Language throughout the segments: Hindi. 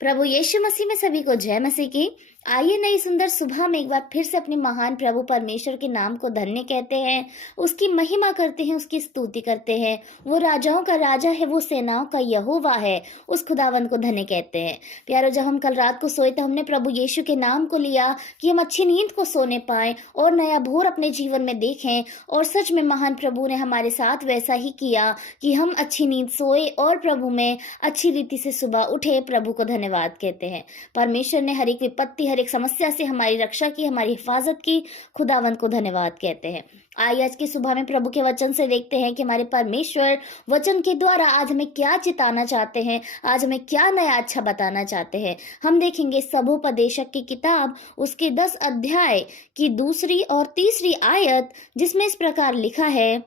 प्रभु यीशु मसीह में सभी को जय मसीह की। आइए नई सुंदर सुबह में एक बार फिर से अपने महान प्रभु परमेश्वर के नाम को धन्य कहते हैं, उसकी महिमा करते हैं, उसकी स्तुति करते हैं। वो राजाओं का राजा है, वो सेनाओं का यहोवा है, उस खुदावन को धन्य कहते हैं। प्यारो, जब हम कल रात को सोए तो हमने प्रभु यीशु के नाम को लिया कि हम अच्छी नींद को सोने पाए और नया भोर अपने जीवन में देखें। और सच में महान प्रभु ने हमारे साथ वैसा ही किया कि हम अच्छी नींद सोए और प्रभु में अच्छी रीति से सुबह उठे। प्रभु को धन्यवाद कहते हैं। परमेश्वर ने हर एक विपत्ति, हर एक समस्या से हमारी रक्षा की, हमारी हिफाजत की। खुदावंत को धन्यवाद कहते हैं। आइए आज की सुबह में प्रभु के वचन से देखते हैं कि हमारे परमेश्वर वचन के द्वारा आज हमें क्या चिताना चाहते हैं, आज हमें क्या नया अच्छा बताना चाहते हैं। हम देखेंगे सबोपदेशक की किताब उसके 10 अध्याय की 2 और 3 आयत, जिसमें इस प्रकार लिखा है,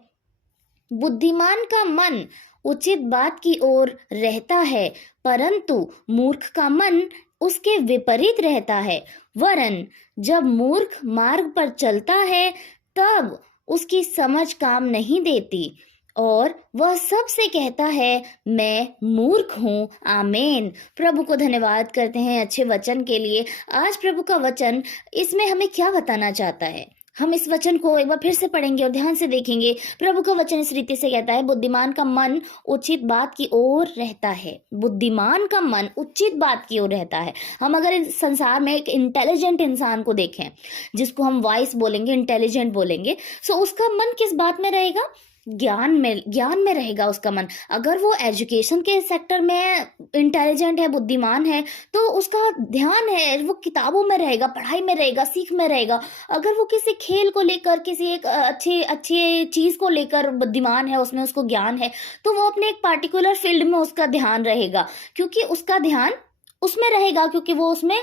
बुद्धिमान का मन उचित बात की ओर रहता है, परंतु मूर्ख का मन उसके विपरीत रहता है। वरन जब मूर्ख मार्ग पर चलता है तब उसकी समझ काम नहीं देती और वह सबसे कहता है, मैं मूर्ख हूँ। आमीन। प्रभु को धन्यवाद करते हैं अच्छे वचन के लिए। आज प्रभु का वचन, इसमें हमें क्या बताना चाहता है, हम इस वचन को एक बार फिर से पढ़ेंगे और ध्यान से देखेंगे। प्रभु का वचन इस रीति से कहता है, बुद्धिमान का मन उचित बात की ओर रहता है। बुद्धिमान का मन उचित बात की ओर रहता है। हम अगर इस संसार में एक इंटेलिजेंट इंसान को देखें, जिसको हम वाइस बोलेंगे, इंटेलिजेंट बोलेंगे, सो उसका मन किस बात में रहेगा? ज्ञान में रहेगा उसका मन। अगर वो एजुकेशन के सेक्टर में इंटेलिजेंट है, बुद्धिमान है, तो उसका ध्यान है वो किताबों में रहेगा, पढ़ाई में रहेगा, सीख में रहेगा। अगर वो किसी खेल को लेकर, किसी एक अच्छी चीज को लेकर बुद्धिमान है, उसमें उसको ज्ञान है, तो वो अपने एक पार्टिकुलर फील्ड में उसका ध्यान रहेगा, क्योंकि उसका ध्यान उसमें रहेगा, क्योंकि वो उसमें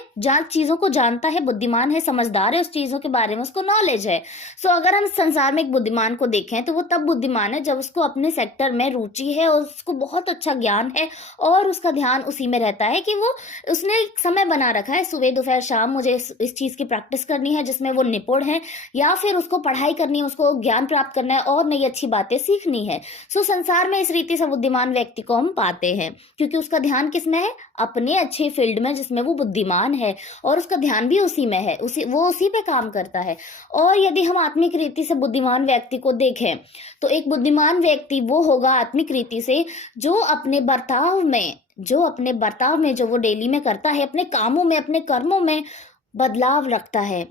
चीजों को जानता है, बुद्धिमान है, समझदार है, उस चीजों के बारे में उसको नॉलेज है। सो अगर हम संसार में एक बुद्धिमान को देखें तो वो तब बुद्धिमान है जब उसको अपने सेक्टर में रुचि है और उसको बहुत अच्छा ज्ञान है और उसका ध्यान उसी में रहता है कि वो उसने एक समय बना रखा है, सुबह दोपहर शाम मुझे इस चीज की प्रैक्टिस करनी है जिसमें वो निपुण है, या फिर उसको पढ़ाई करनी है, उसको ज्ञान प्राप्त करना है और नई अच्छी बातें सीखनी है। सो संसार में इस रीति से बुद्धिमान व्यक्ति को हम पाते हैं, क्योंकि उसका ध्यान किसमें है? अपने अच्छे फील्ड में, जिसमें वो बुद्धिमान है और उसका ध्यान भी उसी में है, वो उसी पे काम करता है। और यदि हम आत्मिक रीति से बुद्धिमान व्यक्ति को देखें तो एक बुद्धिमान व्यक्ति वो होगा आत्मिक रीति से जो अपने बर्ताव में जो वो डेली में करता है, अपने कामों में, अपने कर्मों में बदलाव रखता है,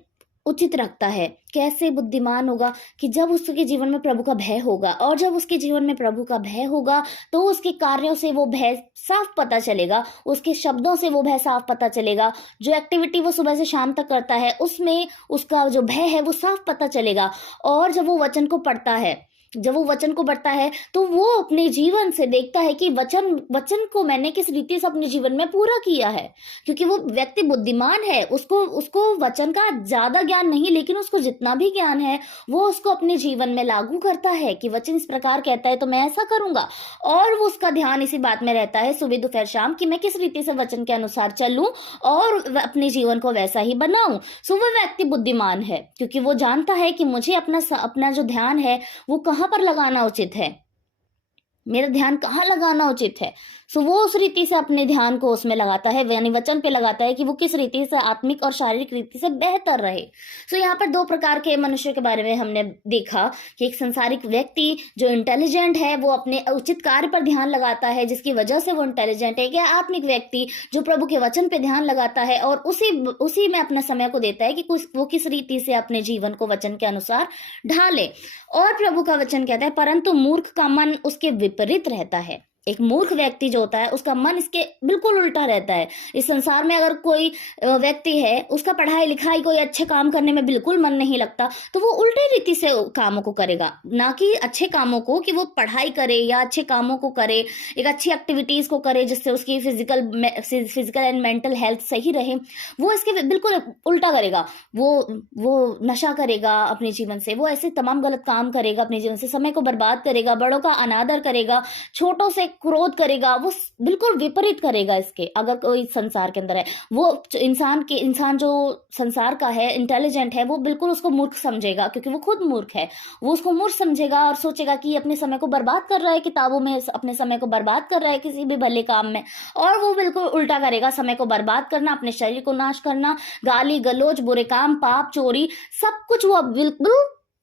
उचित रखता है। कैसे बुद्धिमान होगा? कि जब उसके जीवन में प्रभु का भय होगा, और जब उसके जीवन में प्रभु का भय होगा तो उसके कार्यों से वो भय साफ पता चलेगा, उसके शब्दों से वो भय साफ पता चलेगा, जो एक्टिविटी वो सुबह से शाम तक करता है उसमें उसका जो भय है वो साफ पता चलेगा। और जब वो वचन को पढ़ता है तो वो अपने जीवन से देखता है कि वचन को मैंने किस रीति से अपने जीवन में पूरा किया है, क्योंकि वो व्यक्ति बुद्धिमान है। उसको वचन का ज्यादा ज्ञान नहीं, लेकिन उसको जितना भी ज्ञान है वो उसको अपने जीवन में लागू करता है कि वचन इस प्रकार कहता है तो मैं ऐसा करूंगा। और वो उसका ध्यान इसी बात में रहता है सुबह दोपहर शाम कि मैं किस रीति से वचन के अनुसार चलूं और अपने जीवन को वैसा ही बनाऊं। सो वो व्यक्ति बुद्धिमान है, क्योंकि वो जानता है कि मुझे अपना जो ध्यान है वो कहाँ पर लगाना उचित है, मेरा ध्यान कहाँ लगाना उचित है। सो वो उस रीति से अपने ध्यान को उसमें लगाता है, यानी वचन पे लगाता है कि वो किस रीति से आत्मिक और शारीरिक रीति से बेहतर रहे। सो यहाँ पर 2 प्रकार के मनुष्य के बारे में हमने देखा कि एक संसारिक व्यक्ति जो इंटेलिजेंट है वो अपने उचित कार्य पर ध्यान लगाता है, जिसकी वजह से वो इंटेलिजेंट है। या आत्मिक व्यक्ति जो प्रभु के वचन पे ध्यान लगाता है और उसी में अपने समय को देता है कि वो किस रीति से अपने जीवन को वचन के अनुसार ढाले। और प्रभु का वचन कहता है, परंतु मूर्ख का मन उसके विपरीत रहता है। एक मूर्ख व्यक्ति जो होता है उसका मन इसके बिल्कुल उल्टा रहता है। इस संसार में अगर कोई व्यक्ति है, उसका पढ़ाई लिखाई, कोई अच्छे काम करने में बिल्कुल मन नहीं लगता, तो वो उल्टे रीति से कामों को करेगा, ना कि अच्छे कामों को, कि वो पढ़ाई करे या अच्छे कामों को करे, एक अच्छी एक्टिविटीज को करे जिससे उसकी फिजिकल एंड मेंटल हेल्थ सही रहे। वो इसके बिल्कुल उल्टा करेगा। वो नशा करेगा अपने जीवन से, वो ऐसे तमाम गलत काम करेगा अपने जीवन से, समय को बर्बाद करेगा, बड़ों का अनादर करेगा, छोटों से क्रोध करेगा, वो बिल्कुल विपरीत करेगा इसके। अगर कोई संसार के अंदर है, वो इंसान जो संसार का है, इंटेलिजेंट है, वो बिल्कुल उसको मूर्ख समझेगा, क्योंकि वो खुद मूर्ख है। वो उसको मूर्ख समझेगा और सोचेगा कि ये अपने समय को बर्बाद कर रहा है, किताबों में अपने समय को बर्बाद कर रहा है किसी भी भले काम में। और वो बिल्कुल उल्टा करेगा, समय को बर्बाद करना, अपने शरीर को नाश करना, गाली गलौज, बुरे काम, पाप, चोरी, सब कुछ वो बिल्कुल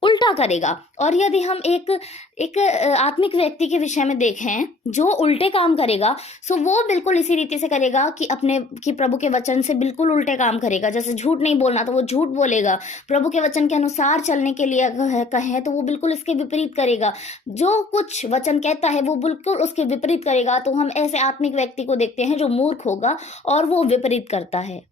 उल्टा करेगा। और यदि हम एक आत्मिक व्यक्ति के विषय में देखें जो उल्टे काम करेगा, सो वो बिल्कुल इसी रीति से करेगा कि प्रभु के वचन से बिल्कुल उल्टे काम करेगा। जैसे झूठ नहीं बोलना तो वो झूठ बोलेगा, प्रभु के वचन के अनुसार चलने के लिए कहें तो वो बिल्कुल इसके विपरीत करेगा। जो कुछ वचन कहता है वो बिल्कुल उसके विपरीत करेगा। तो हम ऐसे आत्मिक व्यक्ति को देखते हैं जो मूर्ख होगा और वो विपरीत करता है।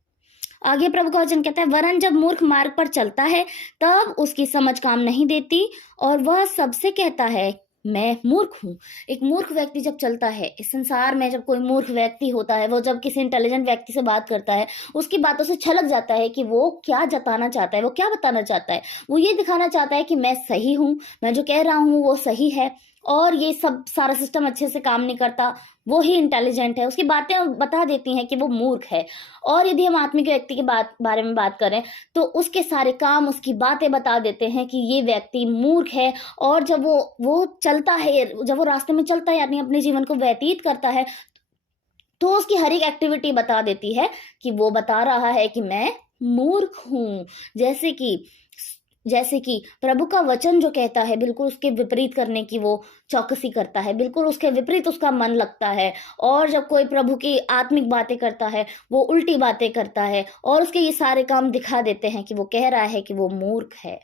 आगे प्रभु का वचन कहता है, वरन जब मूर्ख मार्ग पर चलता है तब उसकी समझ काम नहीं देती और वह सबसे कहता है मैं मूर्ख हूँ। एक मूर्ख व्यक्ति जब चलता है इस संसार में, जब कोई मूर्ख व्यक्ति होता है, वो जब किसी इंटेलिजेंट व्यक्ति से बात करता है, उसकी बातों से छलक जाता है कि वो क्या जताना चाहता है, वो क्या बताना चाहता है। वो ये दिखाना चाहता है कि मैं सही हूँ, मैं जो कह रहा हूँ वो सही है, और ये सब सारा सिस्टम अच्छे से काम नहीं करता, वो ही इंटेलिजेंट है। उसकी बातें बता देती हैं कि वो मूर्ख है। और यदि हम आत्मिक व्यक्ति के बारे में बात करें तो उसके सारे काम, उसकी बातें बता देते हैं कि ये व्यक्ति मूर्ख है। और जब वो चलता है, जब वो रास्ते में चलता है, यानी अपने जीवन को व्यतीत करता है, तो उसकी हर एक एक्टिविटी बता देती है कि वो बता रहा है कि मैं मूर्ख हूँ। जैसे कि प्रभु का वचन जो कहता है बिल्कुल उसके विपरीत करने की वो चौकसी करता है, बिल्कुल उसके विपरीत उसका मन लगता है। और जब कोई प्रभु की आत्मिक बातें करता है वो उल्टी बातें करता है और उसके ये सारे काम दिखा देते हैं कि वो कह रहा है कि वो मूर्ख है।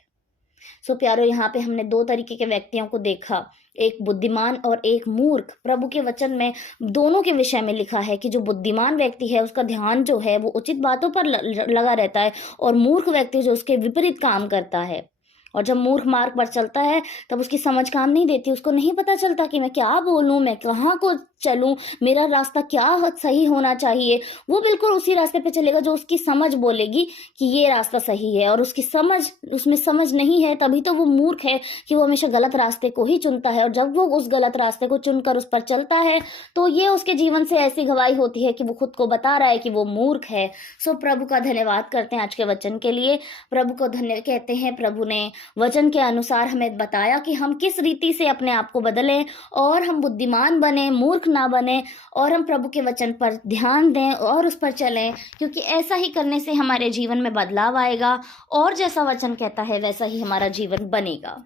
सो प्यारो, यहाँ पे हमने दो तरीके के व्यक्तियों को देखा, एक बुद्धिमान और एक मूर्ख। प्रभु के वचन में दोनों के विषय में लिखा है कि जो बुद्धिमान व्यक्ति है उसका ध्यान जो है वो उचित बातों पर लगा रहता है, और मूर्ख व्यक्ति जो उसके विपरीत काम करता है। और जब मूर्ख मार्ग पर चलता है तब उसकी समझ काम नहीं देती, उसको नहीं पता चलता कि मैं क्या बोलूं, मैं कहाँ को चलूं, मेरा रास्ता क्या सही होना चाहिए। वो बिल्कुल उसी रास्ते पे चलेगा जो उसकी समझ बोलेगी कि ये रास्ता सही है, और उसमें समझ नहीं है, तभी तो वो मूर्ख है कि वो हमेशा गलत रास्ते को ही चुनता है। और जब वो उस गलत रास्ते को चुनकर उस पर चलता है तो ये उसके जीवन से ऐसी गवाही होती है कि वो खुद को बता रहा है कि वो मूर्ख है। सो प्रभु का धन्यवाद करते हैं आज के वचन के लिए। प्रभु को धन्यवाद कहते हैं, प्रभु ने वचन के अनुसार हमें बताया कि हम किस रीति से अपने आप को बदलें और हम बुद्धिमान बने, मूर्ख ना बने, और हम प्रभु के वचन पर ध्यान दें और उस पर चलें, क्योंकि ऐसा ही करने से हमारे जीवन में बदलाव आएगा और जैसा वचन कहता है वैसा ही हमारा जीवन बनेगा।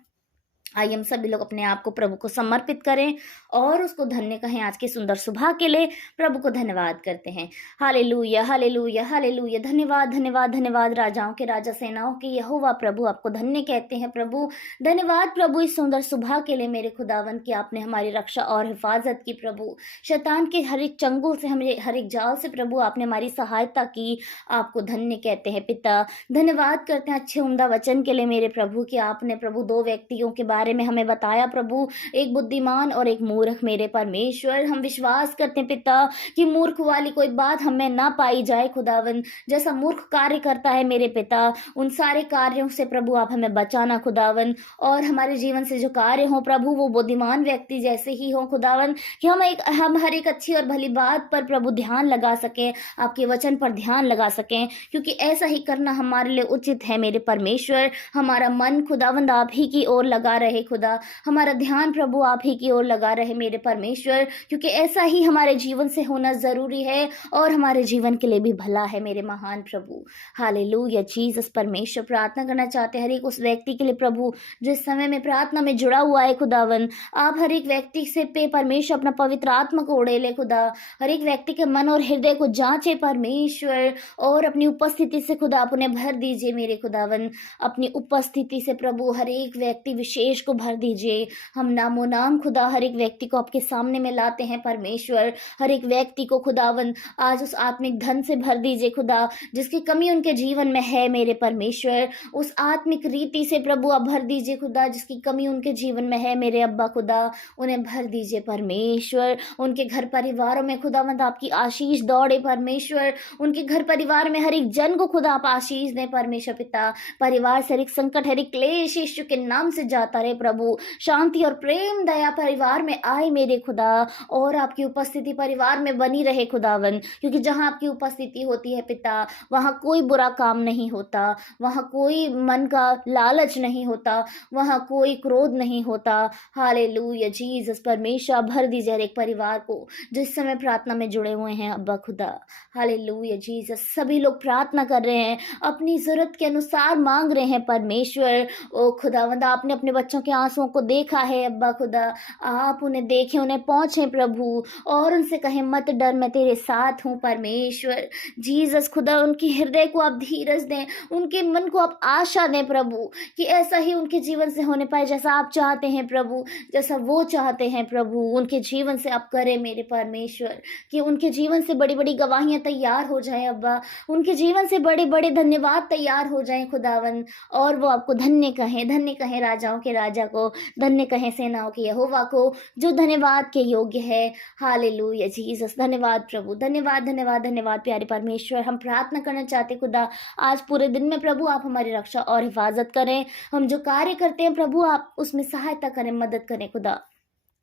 आइए हम सभी लोग अपने आप को प्रभु को समर्पित करें और उसको धन्य कहें आज की सुंदर सुबह के लिए। प्रभु को धन्यवाद करते हैं। Hallelujah, hallelujah, hallelujah. धन्यवाद, धन्यवाद, धन्यवाद। राजाओं के राजा, सेनाओं के यहोवा प्रभु, आपको धन्य कहते हैं प्रभु। धन्यवाद प्रभु इस सुंदर सुबह के लिए मेरे खुदावन की आपने हमारी रक्षा और हिफाजत की प्रभु। शैतान के हर एक चंगुल से, हमारे हर एक जाल से प्रभु आपने हमारी सहायता की। आपको धन्य कहते हैं पिता। धन्यवाद करते हैं अच्छे उम्दा वचन के लिए मेरे प्रभु कि आपने प्रभु दो व्यक्तियों के बारे में हमें बताया प्रभु, एक बुद्धिमान और एक मूर्ख। मेरे परमेश्वर, हम विश्वास करते हैं पिता कि मूर्ख वाली कोई बात हमें ना पाई जाए खुदावन। जैसा मूर्ख कार्य करता है मेरे पिता, उन सारे कार्यों से प्रभु आप हमें बचाना खुदावन, और हमारे जीवन से जो कार्य हो प्रभु वो बुद्धिमान व्यक्ति जैसे ही हो खुदावन, कि हम हर एक अच्छी और भली बात पर प्रभु ध्यान लगा सकें, आपके वचन पर ध्यान लगा सकें, क्योंकि ऐसा ही करना हमारे लिए उचित है मेरे परमेश्वर। हमारा मन खुदावंद आप ही की ओर लगा रहे खुदा, हमारा ध्यान प्रभु आप ही की ओर लगा रहे मेरे परमेश्वर, क्योंकि ऐसा ही हमारे जीवन से होना जरूरी है और हमारे जीवन के लिए भी भला है मेरे महान प्रभु। Hallelujah Jesus. परमेश्वर, प्रार्थना करना चाहते हैं हर एक उस व्यक्ति के लिए प्रभु जिस समय में प्रार्थना में जुड़ा हुआ है खुदावन। आप हर एक व्यक्ति से पे परमेश्वर अपना पवित्र आत्मा को उड़ेले खुदा, हर एक व्यक्ति के मन और हृदय को जांचे परमेश्वर, और अपनी उपस्थिति से खुदा आप उन्हें भर दीजिए मेरे खुदावन। अपनी उपस्थिति से प्रभु हर एक व्यक्ति विशेष को भर दीजिए। हम नामो नाम खुदा हर एक व्यक्ति को आपके सामने में लाते हैं परमेश्वर। हर एक व्यक्ति को खुदावन आज उस आत्मिक धन से भर दीजिए खुदा जिसकी कमी उनके जीवन में है मेरे परमेश्वर। उस आत्मिक रीति से प्रभु आप भर दीजिए खुदा जिसकी कमी उनके जीवन में है मेरे अब्बा खुदा, उन्हें भर दीजिए परमेश्वर। उनके घर परिवारों में खुदावंद आपकी आशीष दौड़े परमेश्वर। उनके घर परिवार में हर एक जन को खुदा आप आशीष दें परमेश्वर पिता। परिवार से हर एक संकट, हर एक क्लेश यीशु के नाम से जाता रहे करे प्रभु। शांति और प्रेम दया परिवार में आए मेरे खुदा, और आपकी उपस्थिति परिवार में बनी रहे खुदावन, क्योंकि जहाँ आपकी उपस्थिति होती है पिता, वहाँ कोई बुरा काम नहीं होता, वहाँ कोई मन का लालच नहीं होता, वहाँ कोई क्रोध नहीं होता। Hallelujah Jesus. परमेश्वर भर दीजिए हर एक परिवार को जो इस समय प्रार्थना में जुड़े हुए हैं अब्बा खुदा। Hallelujah Jesus. सभी लोग प्रार्थना कर रहे हैं, अपनी ज़रूरत के अनुसार मांग रहे हैं परमेश्वर। ओ खुदावंद, आपने अपने बच्चों के आंसुओं को देखा है अब्बा खुदा, आप उन्हें देखें, उन्हें पहुँचे प्रभु, और उनसे कहें मत डर, मैं तेरे साथ हूँ परमेश्वर। जीसस खुदा, उनकी हृदय को आप धीरज दें, उनके मन को आप आशा दें प्रभु, कि ऐसा ही उनके जीवन से होने पाए जैसा आप चाहते हैं प्रभु, जैसा वो चाहते हैं प्रभु। उनके जीवन से आप करें मेरे परमेश्वर, कि उनके जीवन से बड़ी बड़ी गवाहियाँ तैयार हो जाएं अब्बा, उनके जीवन से बड़े बड़े धन्यवाद तैयार हो जाएं खुदावन, और वो आपको धन्य कहें राजाओं के राजा को, धन्य कहें सेनाओं के यहोवा को, जो धन्यवाद के योग्य है। Hallelujah Jesus. धन्यवाद प्रभु, धन्यवाद धन्यवाद धन्यवाद प्यारे परमेश्वर। हम प्रार्थना करना चाहते खुदा, आज पूरे दिन में प्रभु आप हमारी रक्षा और हिफाजत करें। हम जो कार्य करते हैं प्रभु, आप उसमें सहायता करें, मदद करें खुदा।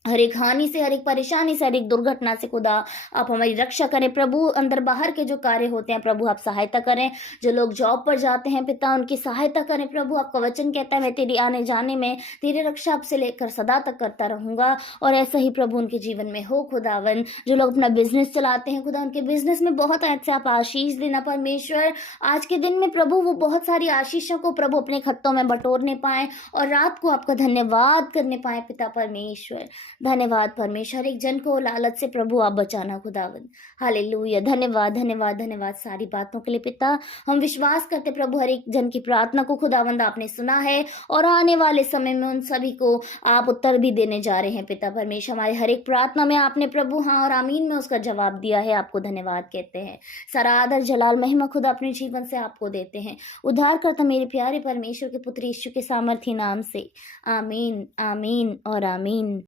हर एक हानि से, हर एक परेशानी से, हर एक दुर्घटना से खुदा आप हमारी रक्षा करें प्रभु। अंदर बाहर के जो कार्य होते हैं प्रभु, आप सहायता करें। जो लोग जॉब पर जाते हैं पिता, उनकी सहायता करें प्रभु। आपका वचन कहता है मैं तेरी आने जाने में तेरी रक्षा आपसे लेकर सदा तक करता रहूंगा, और ऐसा ही प्रभु उनके जीवन में हो खुदावन। जो लोग अपना बिजनेस चलाते हैं खुदा, उनके बिजनेस में बहुत ऐसे आप आशीष देना परमेश्वर। आज के दिन में प्रभु वो बहुत सारी आशीषों को प्रभु अपने खत्तों में बटोरने पाए, और रात को आपका धन्यवाद करने पाए पिता परमेश्वर। धन्यवाद परमेश्वर। एक जन को लालच से प्रभु आप बचाना खुदावन। हालेलुया। धन्यवाद धन्यवाद धन्यवाद सारी बातों के लिए पिता। हम विश्वास करते प्रभु हर एक जन की प्रार्थना को खुदावंद आपने सुना है, और आने वाले समय में उन सभी को आप उत्तर भी देने जा रहे हैं पिता परमेश्वर। हमारे हर एक प्रार्थना में आपने प्रभु हाँ और आमीन में उसका जवाब दिया है। आपको धन्यवाद कहते हैं। सारा आदर जलाल महिमा खुदा अपने जीवन से आपको देते हैं। उद्धार करता मेरे प्यारे परमेश्वर के पुत्र यीशु के सामर्थी नाम से, आमीन आमीन और आमीन।